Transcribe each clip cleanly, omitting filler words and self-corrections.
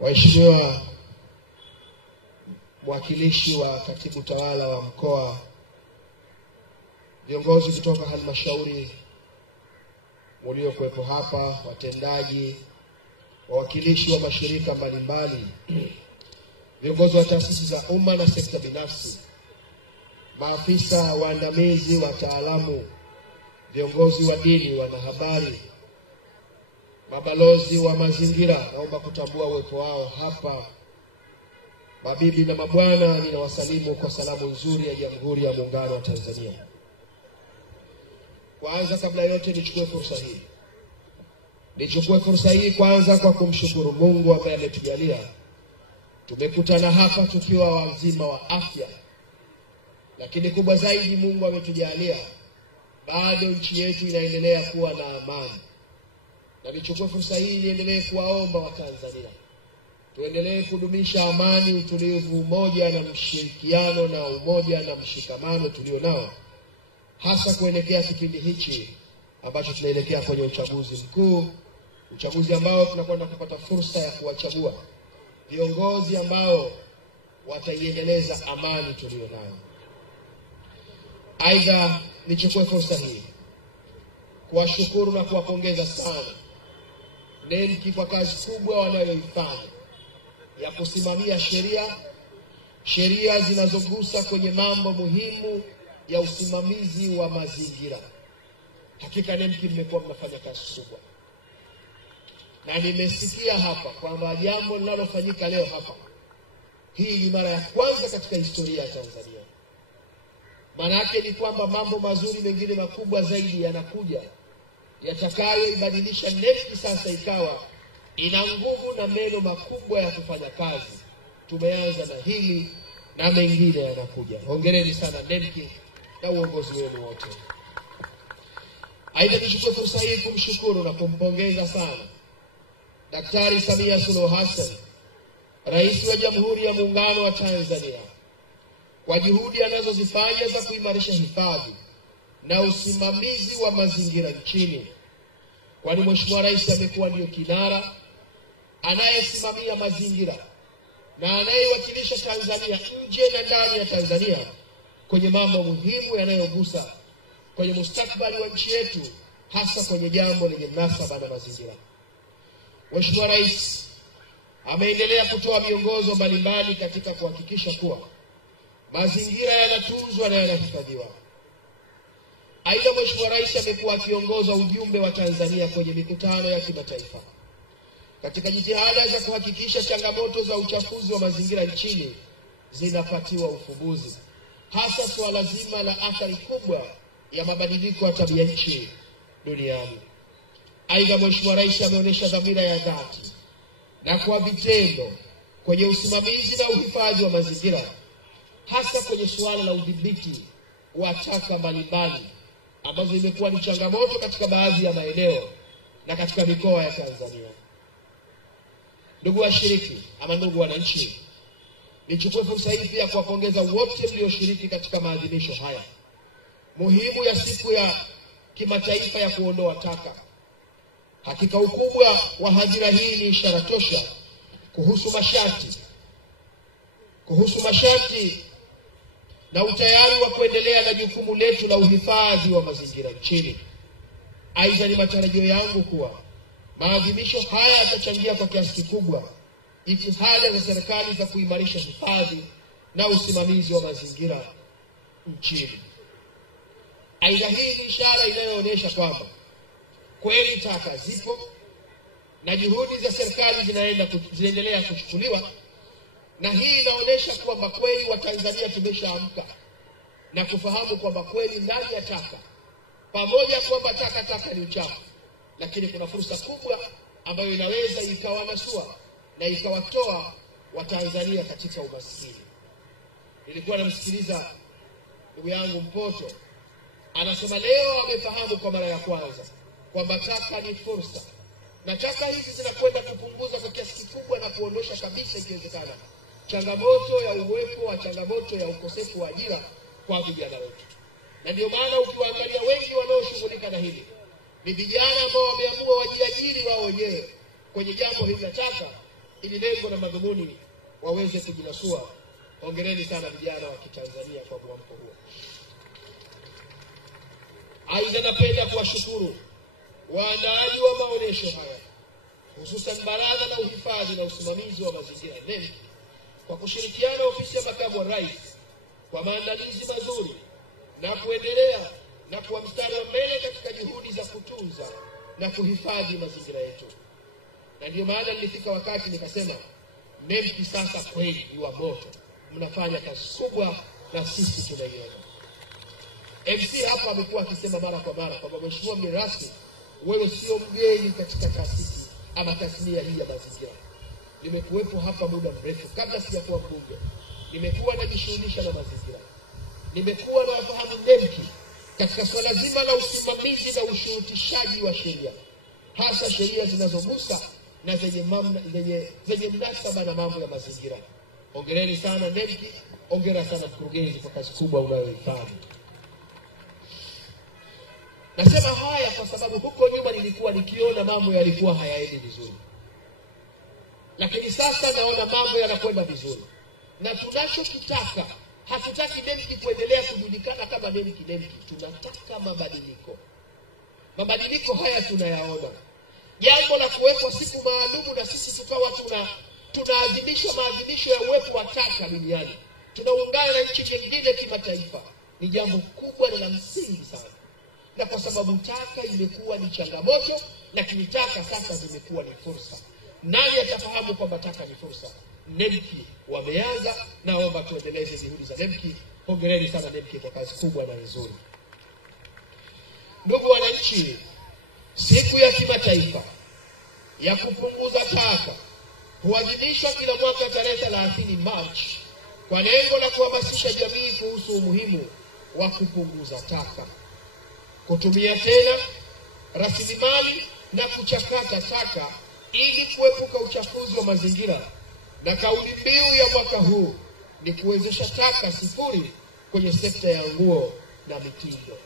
Waheshimiwa mwakilishi wa katibu tawala wa mkoa, viongozi kutoka halmashauri mliokuwepo hapa, watendaji, wawakilishi wa mashirika mbalimbali, viongozi wa taasisi za umma na sekta binafsi, maafisa waandamizi, wataalamu, viongozi wa dini, wanahabari, mabalozi wa mazingira, naomba kutambua uwepo wao hapa. Mabibi na mabwana, ninawasalimu kwa salamu nzuri ya Jamhuri ya Muungano wa Tanzania. Kwanza kabla yote nichukue fursa hii kwanza kwa kumshukuru Mungu ambaye ametujalia tumekutana hapa tukiwa wazima wa afya. Lakini kubwa zaidi, Mungu ametujalia bado nchi yetu inaendelea kuwa na amani. Na nichukue fursa hii niendelee kuwaomba Watanzania tuendelee kudumisha amani, utulivu, umoja na mshirikiano na umoja na mshikamano tulio nao, hasa kuelekea kipindi hichi ambacho tunaelekea kwenye uchaguzi mkuu, uchaguzi ambao tunakwenda kupata fursa ya kuwachagua viongozi ambao wataiendeleza amani tulio nayo. Aidha, nichukue fursa hii kuwashukuru na kuwapongeza sana NEMC kwa kazi kubwa wanayoifanya ya kusimamia sheria zinazogusa kwenye mambo muhimu ya usimamizi wa mazingira. Hakika NEMC mmekuwa mnafanya kazi kubwa, na nimesikia hapa kwamba jambo linalofanyika leo hapa, hii ni mara ya kwanza katika historia ya Tanzania. Maana yake ni kwamba mambo mazuri mengine makubwa zaidi yanakuja, yatakayoibadilisha NEMC sasa ikawa ina nguvu na meno makubwa ya kufanya kazi. Tumeanza na hili na mengine yanakuja. Hongereni sana NEMC na uongozi wenu wote. Aidha, nichukue fursa hii kumshukuru na kumpongeza sana Daktari Samia Suluhu Hassan, Rais wa Jamhuri ya Muungano wa Tanzania, kwa juhudi anazozifanya za kuimarisha hifadhi na usimamizi wa mazingira nchini. Kwani Mheshimiwa Rais amekuwa ndio kinara anayesimamia mazingira na anayewakilisha Tanzania nje na ndani ya Tanzania kwenye mambo muhimu yanayogusa kwenye mustakabali wa nchi yetu, hasa kwenye jambo lenye mnasaba na mazingira. Mheshimiwa Rais ameendelea kutoa miongozo mbalimbali katika kuhakikisha kuwa mazingira yanatunzwa na yanahifadhiwa. Aidha, Mheshimiwa Rais amekuwa akiongoza ujumbe wa Tanzania kwenye mikutano ya kimataifa katika jitihada za kuhakikisha changamoto za uchafuzi wa mazingira nchini zinapatiwa ufumbuzi, hasa swala zima la athari kubwa ya mabadiliko ya tabia nchi duniani. Aidha, Mheshimiwa Rais ameonyesha dhamira ya dhati na kwa vitendo kwenye usimamizi na uhifadhi wa mazingira, hasa kwenye suala la udhibiti wa taka mbalimbali ambazo imekuwa ni changamoto katika baadhi ya maeneo na katika mikoa ya Tanzania. Ndugu washiriki ama ndugu wananchi, nichukue fursa hii pia kuwapongeza wote mlioshiriki katika maadhimisho haya muhimu ya siku ya kimataifa ya kuondoa taka. Hakika ukubwa wa hadhira hii ni ishara tosha kuhusu masharti na utayari wa kuendelea na jukumu letu la uhifadhi wa mazingira nchini. Aidha, ni matarajio yangu kuwa maadhimisho haya yatachangia kwa kiasi kikubwa jitihada za serikali za kuimarisha hifadhi na usimamizi wa mazingira nchini. Aidha, hii ni ishara inayoonyesha kwamba kweli taka zipo na juhudi za serikali zinaendelea kuchukuliwa, na hii inaonyesha kwamba kweli Watanzania tumeshaamka na kufahamu kwamba kweli ndani ya taka, pamoja kwamba taka ni uchafu, lakini kuna fursa kubwa ambayo inaweza ikawanasua na ikawatoa Watanzania katika umaskini. Nilikuwa namsikiliza ndugu yangu Mpoto anasema leo amefahamu kwa mara ya kwanza kwamba taka ni fursa, na taka hizi zinakwenda kupunguza kwa kiasi kikubwa na kuondosha kabisa ikiwezekana changamoto ya ukosefu wa ajira kwa vijana wetu. Na ndio maana ukiangalia wengi wanaoshughulika na hili ni vijana ambao wameamua wajiajiri wao wenyewe kwenye jambo hili la taka, ili lengo na madhumuni waweze kujinasua. Hongereni sana vijana wa Kitanzania kwa mwamko huo. Aidha, napenda kuwashukuru waandaaji wa maonesho haya, hususan Baraza la Uhifadhi na Usimamizi wa Mazingira NEMC, kwa kushirikiana ofisi ya Makamu wa Rais kwa maandalizi mazuri na kuendelea na kuwa mstari wa mbele katika juhudi za kutunza na kuhifadhi mazingira yetu. Na ndio maana nilifika wakati nikasema, NEMC sasa kweli ni wa moto, mnafanya kazi kubwa na sisi tunaiona. MC hapa amekuwa akisema mara kwa mara kwamba Mheshimiwa mgeni rasmi, wewe sio mgeni katika taasisi ama tasnia hii ya mazingira. Nimekuwepo hapa muda mrefu, kabla sijakuwa mbunge nimekuwa najishughulisha na mazingira. Nimekuwa na wafahamu NEMC katika swala zima la usimamizi na ushurutishaji wa sheria, hasa sheria zinazogusa na zenye mnasaba na mambo ya mazingira. Hongereni sana NEMC, hongera sana mkurugenzi kwa kazi kubwa unayoifanya. Nasema haya kwa sababu huko nyuma nilikuwa nikiona mambo yalikuwa hayaendi vizuri, lakini sasa naona mambo yanakwenda vizuri. Na tunachokitaka, hatutaki NEMC kuendelea kujulikana kama NEMC. Tunataka mabadiliko. Mabadiliko haya tunayaona. Jambo la kuwepo siku maalum na sisi tukawa tunaadhimisha maadhimisho ya uwepo wa taka duniani, tunaungana na nchi nyingine kimataifa, ni jambo kubwa na la msingi sana. Na kwa sababu taka imekuwa ni changamoto, lakini taka sasa zimekuwa ni fursa. Nani atafahamu kwamba taka ni fursa? NEMC wameanza, naomba tuendeleze juhudi za NEMC. Hongereni sana NEMC kwa kazi kubwa na nzuri. Ndugu wananchi, siku ya kimataifa ya kupunguza taka huadhimishwa kila mwaka tarehe 30 Machi kwa lengo la kuhamasisha jamii kuhusu umuhimu wa kupunguza taka, kutumia tena rasilimali na kuchakata taka ili kuepuka uchafuzi wa mazingira. Na kauli mbiu ya mwaka huu ni kuwezesha taka sifuri kwenye sekta ya nguo na mitindo.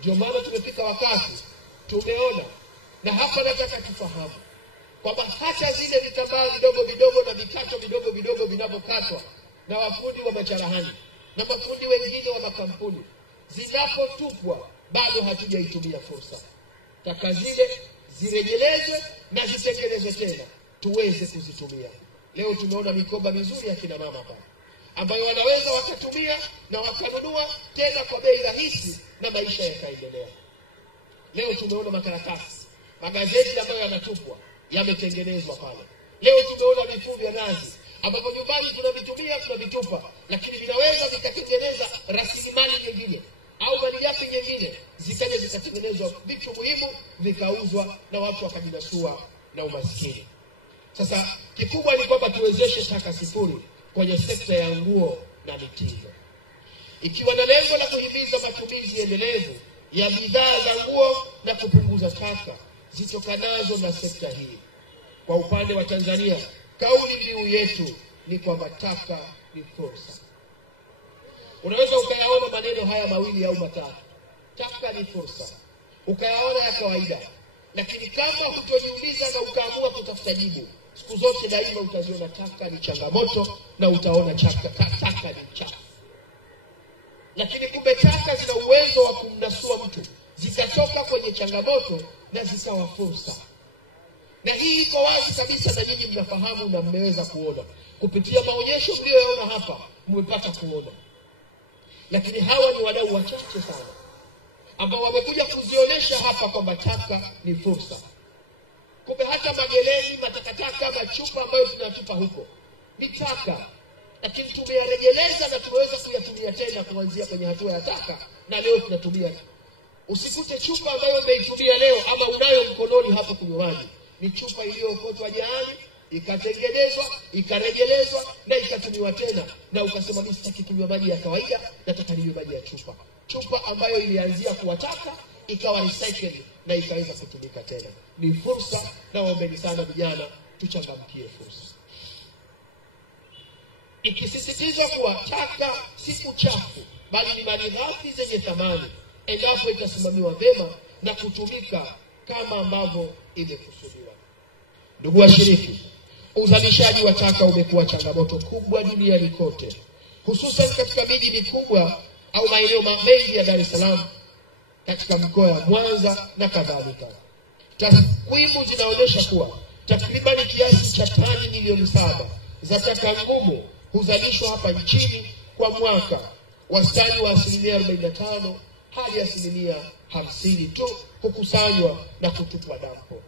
Ndio maana tumefika wakati tumeona, na hapa nataka tufahamu kwamba hata zile vitambaa vidogo vidogo na vikato vidogo vidogo vinavyokatwa na wafundi wa macharahani na mafundi wengine wa makampuni, zinapotupwa bado hatujaitumia fursa. Taka zile zirejelezwe na zitekelezwe tena tuweze kuzitumia. Leo tumeona mikoba mizuri ya kina mama hapa ambayo wanaweza wakatumia na wakanunua tena kwa bei rahisi na maisha yakaendelea. Leo tumeona makaratasi, magazeti ambayo yanatupwa yametengenezwa pale. Leo tumeona vifuo vya nazi ambavyo nyumbani tunavitumia tunavitupa, lakini vinaweza vikatengeneza rasilimali nyingine au malighafi nyingine, zikaje zikatengenezwa vitu muhimu vikauzwa na watu wakajinasua na umaskini. Sasa kikubwa ni kwamba tuwezeshe taka sifuri kwenye sekta ya nguo na mitindo, ikiwa na lengo la kuhimiza matumizi endelevu ya bidhaa za nguo na kupunguza taka zitokanazo na sekta hii. Kwa upande wa Tanzania, kauli mbiu yetu ni kwamba taka ni fursa. Unaweza ukayaona maneno haya mawili au matatu, taka ni fursa, ukayaona ya kawaida, lakini kama hutojiuliza na ukaamua kutafuta jibu, siku zote daima utaziona taka ni changamoto na utaona taka ni chafu. Lakini kumbe taka zina uwezo wa kumnasua mtu, zitatoka kwenye changamoto na zikawa fursa. Na hii iko wazi kabisa, na nyinyi mnafahamu na mmeweza kuona kupitia maonyesho mlioona hapa, mmepata kuona. Lakini hawa ni wadau wachache sana ambao wamekuja kuzionyesha hapa kwamba taka ni fursa. Kumbe hata magereni, matakataka, machupa ambayo tunatupa huko ni taka, lakini tumeyarejeleza na tuweza kuyatumia tena kuanzia kwenye hatua ya taka, na leo tunatumia. Usikute chupa ambayo umeitumia leo ama unayo mkononi hapo kunywa maji, ni chupa iliyookotwa jana, ikatengenezwa, ikarejelezwa na ikatumiwa tena, na ukasema mimi sitaki kunywa maji ya kawaida, nataka ninywe maji ya chupa. Chupa ambayo ilianzia kuwa taka ikawa recycled na ikaweza kutumika tena. Ni fursa, na waombeni sana vijana tuchangamkie fursa, ikisisitiza kuwa taka si uchafu bali ni malighafi zenye thamani endapo itasimamiwa vyema na kutumika kama ambavyo imekusudiwa. Ndugu washiriki, Uzalishaji wa taka umekuwa changamoto kubwa duniani kote, hususan katika miji mikubwa au maeneo mengi ya Dar es Salaam, katika mkoa wa Mwanza na kadhalika. Takwimu zinaonyesha kuwa takriban kiasi cha tani milioni 7 za taka ngumu huzalishwa hapa nchini kwa mwaka, wastani wa 45% hadi 50% tu hukusanywa na kutupwa dampo.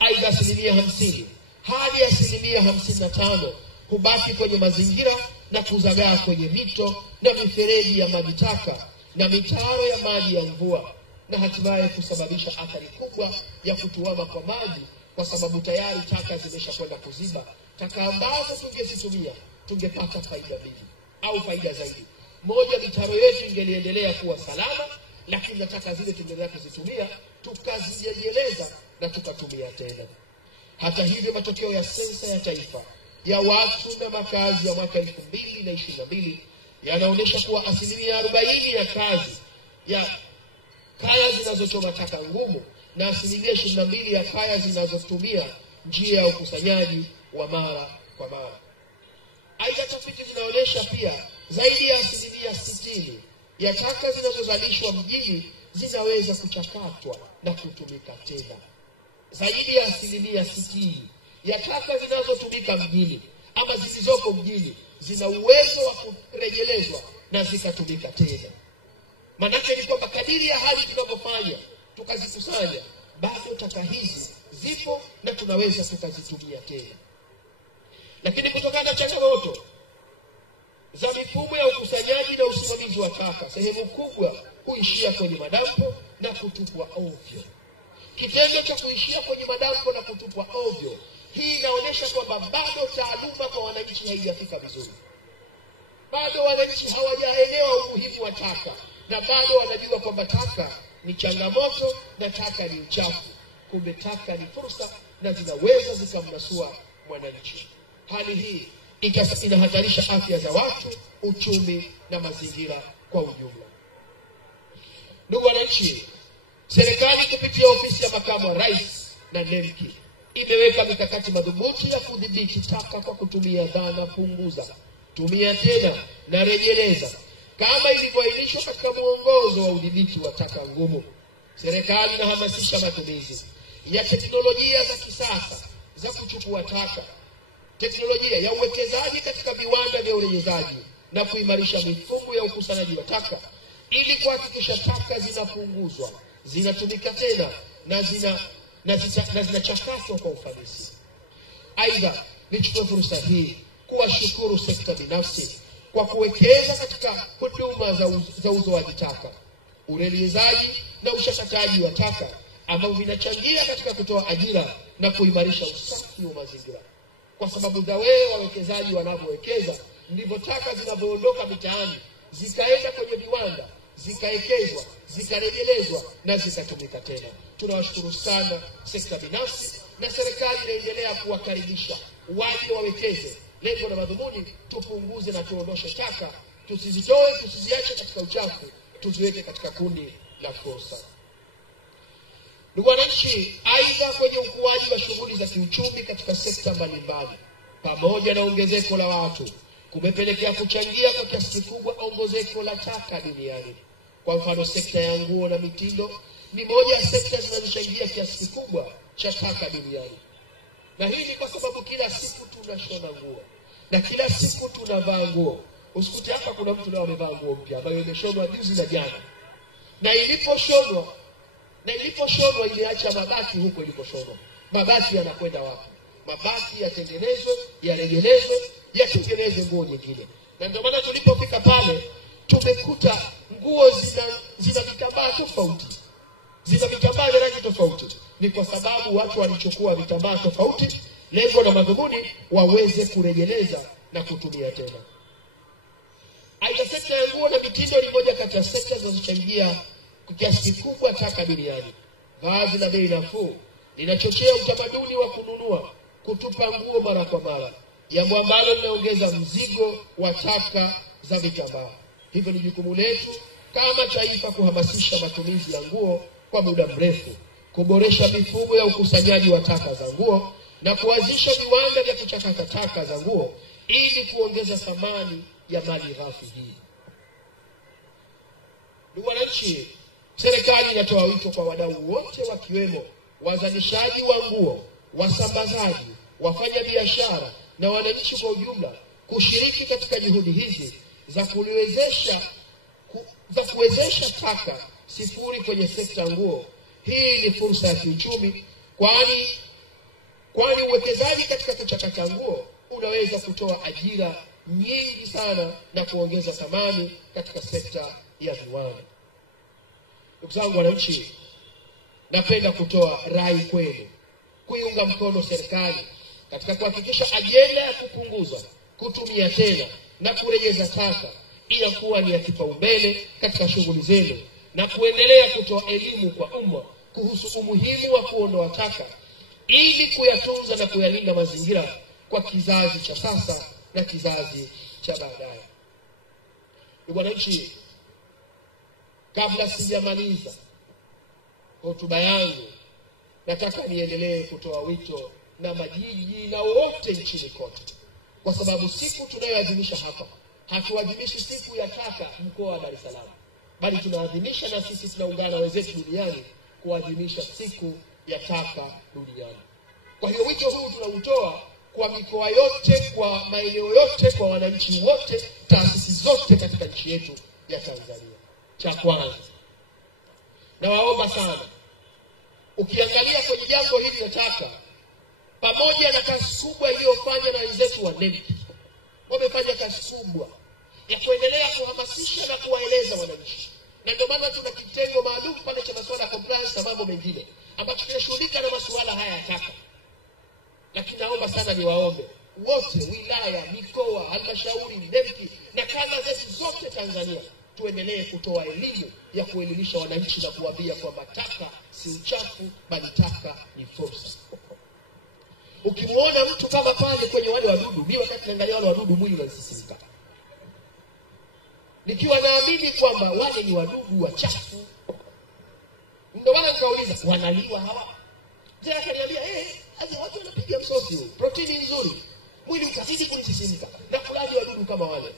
Aidha, 50% hadi 55% hubaki kwenye mazingira na kuzagaa kwenye mito na mifereji ya maji taka na mitaro ya maji ya mvua, na hatimaye kusababisha athari kubwa ya kutuama kwa maji, kwa sababu tayari taka zimeshakwenda kuziba. Taka ambazo tungezitumia tungepata faida mbili au faida zaidi. Moja, mitaro yetu ingeliendelea kuwa salama, lakini taka zile tungeendelea kuzitumia, tukaziendeleza na tukatumia tena. Hata hivyo, matokeo ya sensa ya taifa ya watu na makazi ya mwaka 2022 yanaonyesha kuwa 40% ya kaya zinazochoma taka ngumu na 22% ya kaya zinazotumia njia ya ukusanyaji wa mara kwa mara. Aidha, tafiti zinaonyesha pia zaidi ya 60% ya taka zinazozalishwa mjini zinaweza kuchakatwa na kutumika tena. Zaidi ya 60% ya taka zinazotumika mjini ama zilizopo mjini zina uwezo wa kurejelezwa na zikatumika tena. Manake ni kwamba kadiri ya hali tunavyofanya tukazikusanya, bado taka hizi zipo na tunaweza tukazitumia tena. Lakini kutokana na changamoto za mifumo ya ukusanyaji na usimamizi wa taka, sehemu kubwa huishia kwenye madampo na kutupwa ovyo. Kitendo cha kuishia kwenye madampo na kutupwa ovyo, hii inaonyesha kwamba bado taaluma kwa wananchi haijafika vizuri. Bado wananchi hawajaelewa umuhimu wa taka, na bado wanajua kwamba taka ni changamoto na taka ni uchafu. Kumbe taka ni fursa na zinaweza zikamnasua mwananchi. Hali hii inahatarisha afya za watu, uchumi na mazingira kwa ujumla. Ndugu wananchi, serikali kupitia ofisi ya makamu wa rais na NEMKI imeweka mikakati madhubuti ya kudhibiti taka kwa kutumia dhana punguza, tumia tena na rejeleza, kama ilivyoainishwa katika mwongozo wa udhibiti wa taka ngumu. Serikali inahamasisha matumizi ya teknolojia za kisasa za kuchukua taka, teknolojia ya uwekezaji katika viwanda vya urejezaji na kuimarisha mifumo ya ukusanyaji wa taka, ili kuhakikisha taka zinapunguzwa, zinatumika tena na zinachakatwa kwa ufanisi. Aidha, nichukue fursa hii kuwashukuru sekta binafsi kwa kuwekeza katika huduma za uzoaji taka, urejelezaji na uchakataji wa taka, ambao vinachangia katika kutoa ajira na kuimarisha usafi wa mazingira. Kwa sababu za wewe wawekezaji wanavyowekeza, ndivyo taka zinavyoondoka mitaani zikaenda kwenye viwanda, zikaekezwa, zikarejelezwa na zikatumika tena. Tunawashukuru sana sekta binafsi, na serikali inaendelea kuwakaribisha waje wawekeze. Lengo na madhumuni, tupunguze na tuondoshe taka, tusizitoe, tusiziache katika uchafu, tuziweke katika kundi la fursa. Ndugu wananchi, aidha kwenye ukuaji wa shughuli za kiuchumi katika sekta mbalimbali, pamoja na ongezeko la watu, kumepelekea kuchangia kwa kiasi kikubwa ongezeko la taka duniani. Kwa mfano, sekta ya nguo na mitindo ni moja ya sekta zinazochangia kiasi kikubwa cha taka duniani. Na hii ni kwa sababu kila siku tunashona nguo na kila siku tunavaa nguo. Usikute hapa kuna mtu leo amevaa nguo mpya ambayo imeshonwa juzi na jana, na iliposhonwa iliacha mabaki huko iliposhonwa. Mabaki yanakwenda wapi? Mabaki yatengenezwe, yarejelezwe, yatengeneze nguo nyingine. Na ndio maana tulipofika pale tumekuta nguo zina vitambaa tofauti, zina vitambaa vya rangi tofauti. Ni kwa sababu watu walichukua vitambaa tofauti, lengo na madhumuni waweze kurejeleza na kutumia tena. Aidha, sekta ya nguo na mitindo ni moja kati ya sekta zinazochangia kwa kiasi kikubwa taka duniani. Vazi la bei nafuu linachochea utamaduni wa kununua, kutupa nguo mara kwa mara, jambo ambalo linaongeza mzigo wa taka za vitambaa. Hivyo ni jukumu letu kama taifa kuhamasisha matumizi ya nguo kwa muda mrefu, kuboresha mifumo ya ukusanyaji wa taka za nguo na kuanzisha viwanda vya kuchakata taka za nguo ili kuongeza thamani ya mali ghafi hii. Ndugu wananchi, serikali inatoa wito kwa wadau wote wakiwemo wazalishaji wa nguo, wasambazaji, wafanya biashara na wananchi kwa ujumla kushiriki katika juhudi hizi za kuwezesha taka sifuri kwenye sekta ya nguo. Hii ni fursa ya kiuchumi, kwani uwekezaji katika kuchakata nguo unaweza kutoa ajira nyingi sana na kuongeza thamani katika sekta ya viwanda. Ndugu zangu wananchi, napenda kutoa rai kwenu kuiunga mkono serikali katika kuhakikisha ajenda ya kupunguza, kutumia tena na kurejeza taka inakuwa ni ya kipaumbele katika shughuli zenu, na kuendelea kutoa elimu kwa umma kuhusu umuhimu wa kuondoa taka ili kuyatunza na kuyalinda mazingira kwa kizazi cha sasa na kizazi cha baadaye. Ndugu wananchi, kabla sijamaliza hotuba yangu, nataka niendelee kutoa wito na majiji na wote nchini kote, kwa sababu siku tunayoadhimisha hapa hatuadhimishi siku ya taka mkoa wa Dar es Salaam, bali tunaadhimisha na sisi tunaungana wenzetu duniani kuadhimisha siku ya taka duniani. Kwa hiyo wito huu tunautoa kwa mikoa yote, kwa maeneo yote, kwa wananchi wote, taasisi zote katika nchi yetu ya Tanzania. Cha kwanza, nawaomba sana, ukiangalia kwenye jambo hili la taka, pamoja na kazi kubwa iliyofanywa na wenzetu wa NEMC, wamefanya kazi kubwa ya kuendelea kuhamasisha na kuwaeleza wananchi, na ndio maana tuna kitengo maalum pale cha masuala ya compliance na mambo mengine ambacho kinashughulika na masuala haya ya taka. Lakini naomba sana niwaombe wote, wilaya, mikoa, halmashauri, NEMC na kada zetu zote Tanzania, tuendelee kutoa elimu ya kuelimisha wananchi na kuambia kwamba taka si uchafu, bali taka ni fursa. Ukimuona mtu kama pale kwenye wale wadudu, mimi wakati naangalia wale wadudu mwili unasisimka, nikiwa naamini kwamba wale ni wadudu wachafu. Ndio maana nikauliza, wanaliwa hawa? Jana kaniambia hadi watu wanapiga msosi, protini nzuri, mwili utazidi kunisisimka na kulaji wadudu kama wale.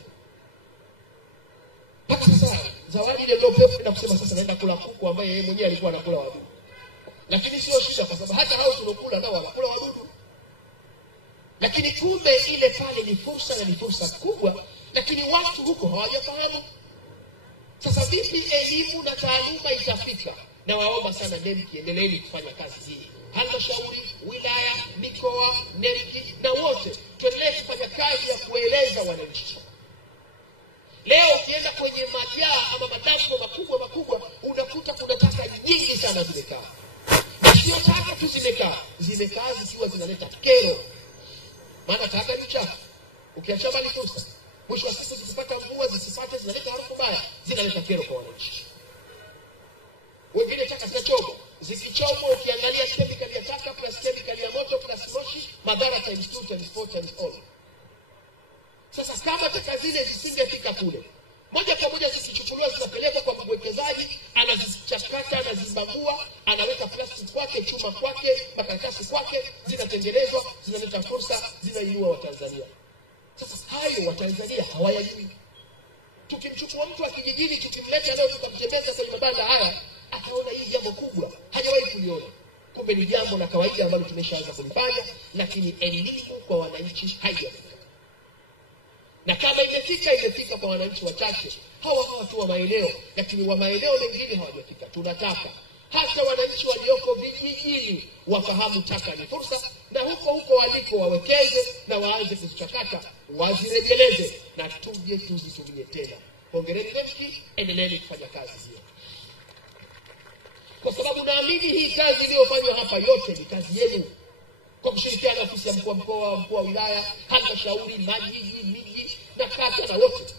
Sasa zawadi ile ndio pepo na kusema sasa naenda kula kuku ambaye yeye mwenyewe alikuwa anakula wadudu. Lakini sio shida, kwa sababu hata hao tunakula nao wanakula wadudu. Lakini kumbe ile pale ni fursa, na ni fursa kubwa, lakini watu huko hawajafahamu. Sasa vipi elimu na taaluma itafika? Na waomba sana NEMC, endeleeni kufanya kazi hii. Halmashauri, wilaya, mikoa, NEMC na wote tuendelee kufanya kazi ya kueleza wananchi. Leo ukienda kwenye majaa ama madampo makubwa unakuta kuna taka nyingi sana zimekaa. Na sio taka tu zimekaa zikiwa zinaleta kero. Maana taka ni chafu. Ukiacha bali tusa, mwisho wa siku zisipata mvua, zisipate, zinaleta harufu mbaya, zinaleta kero kwa wananchi. Wengine taka zinachoma. Zikichomwa ukiangalia chemical ya taka plus chemical ya moto plus moshi, madhara times 2 times 4 times all. Sasa kama taka zile zisingefika kule, moja kwa moja zikichukuliwa zitapelekwa kwa mwekezaji, anazichakata, anazibagua, anaweka plastic kwake, chuma kwake, makaratasi kwake, zinatengenezwa, zinaleta fursa, zinainua Watanzania. Sasa hayo Watanzania hawayajui. Tukimchukua mtu wa kijijini tukimleta leo tukamtembeza kwenye mabanda haya, ataona hii jambo kubwa, hajawahi kuliona. Kumbe ni jambo la kawaida ambalo tumeshaanza kulifanya, lakini elimu kwa wananchi haijafika. Na kama imefika kwa wananchi wachache, hawa watu wa maeneo, lakini wa maeneo mengine hawajafika. Tunataka hata wananchi walioko vijijini wafahamu taka ni fursa, na huko waliko wawekeze na waanze kuzichakata, wazirejeleze na tuje tuzitumie tena. Hongereni NEMC, endeleeni kufanya kazi hiyo. Kwa sababu naamini hii kazi iliyofanywa hapa yote ni kazi yenu, kwa kushirikiana na ofisi ya mkuu wa wilaya, halmashauri, majiji, miji na kata na wote.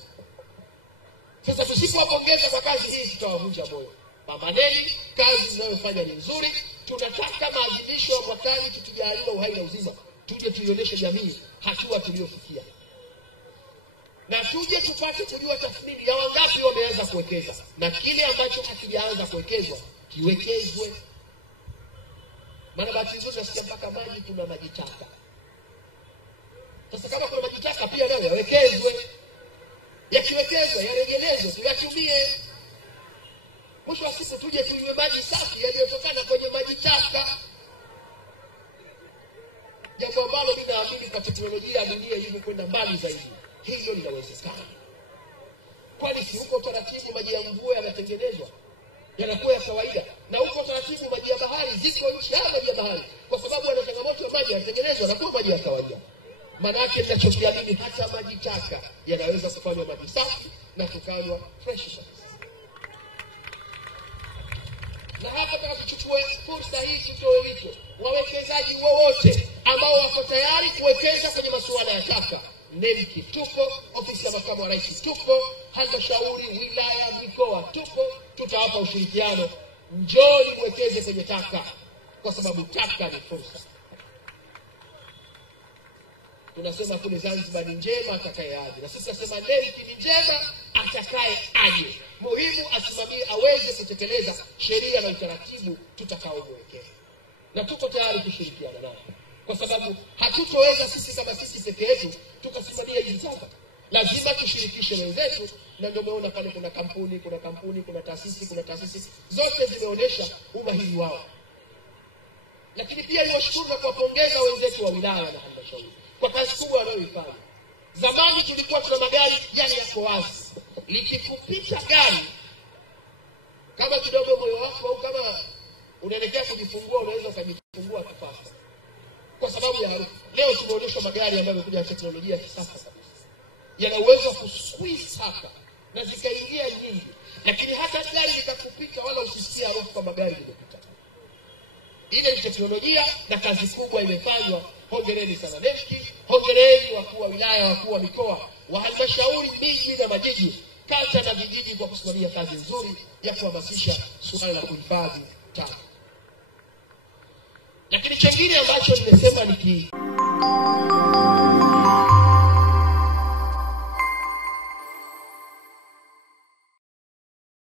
Sasa tusipowapongeza kwa kazi hii tutawavunja moyo. Pambaneni, kazi mnayofanya ni nzuri. Tunataka maadhimisho mwakani tukijaliwa uhai na uzima, tuje tuionyeshe jamii hatua tuliyofikia. Na tuje tupate kujua tathmini ya wangapi wameanza kuwekeza, na kile ambacho hakijaanza kuwekezwa kiwekezwe. Maana bahati nzuri nasikia mpaka maji kuna maji taka. Sasa kama kuna maji taka pia nayo yawekezwe. Yakiwekezwa yarejelezwe tuyatumie. Mwisho wa siku tuje tunywe maji safi yaliyotokana kwenye maji taka. Jambo ambalo ninaamini kwa teknolojia dunia hivi kwenda mbali zaidi. Hilo linawezekana. Kwani si huko taratibu maji ya mvua yanatengenezwa yanakuwa ya kawaida, na huko taratibu maji ya bahari ziko nchi hapa ya bahari, kwa sababu ana changamoto maji yanatengenezwa na kuwa maji ya kawaida. Maana yake tunachokiamini hata maji taka yanaweza kufanywa maji safi na tukanywa fresh. Na hapa kama tuchukue fursa hii tutoe wito wawekezaji wowote ambao wako tayari kuwekeza kwenye masuala ya taka. NEMC tupo, ofisi ya makamu wa rais tupo, halmashauri, wilaya, mikoa tupo, tutawapa ushirikiano. Njoo uwekeze kwenye taka, kwa sababu taka ni fursa. Tunasema kule Zanzibar ni njema atakaye aje, na sisi tunasema NEMC ni njema atakaye aje. Muhimu asimamie, aweze kutekeleza sheria na utaratibu tutakaomwekea, na tuko tayari kushirikiana nao, kwa sababu hatutoweza sisi kama sisi peke yetu tukasimamia hizi taka. Lazima tushirikishe wenzetu, na ndio umeona pale kuna kampuni, kuna taasisi zote zimeonyesha umahiri wao. Lakini pia niwashukuru na kuwapongeza wenzetu wa wilaya na halmashauri kwa kazi kubwa wanayoifanya. Zamani tulikuwa tuna magari yale yako wazi, likikupita gari kama kidogo moyo wako au kama unaelekea kujifungua unaweza kujifungua tupasa kwa sababu ya harufu. Leo tumeonyesha magari ambayo yamekuja na teknolojia ya kisasa kabisa, yana uwezo wa kusqueeze hapa na zikaingia nyingi, lakini hata gari likakupita wala usisikie harufu kwa magari limepita. Ile ni teknolojia na kazi kubwa imefanywa. Hongereni sana NEMC, hongereni wakuu wa wilaya, wakuu wa mikoa, wa halmashauri, miji na majiji, kata na vijiji, kwa kusimamia kazi nzuri ya kuhamasisha suala la kuhifadhi taka. Lakini chengine ambacho nimesema ni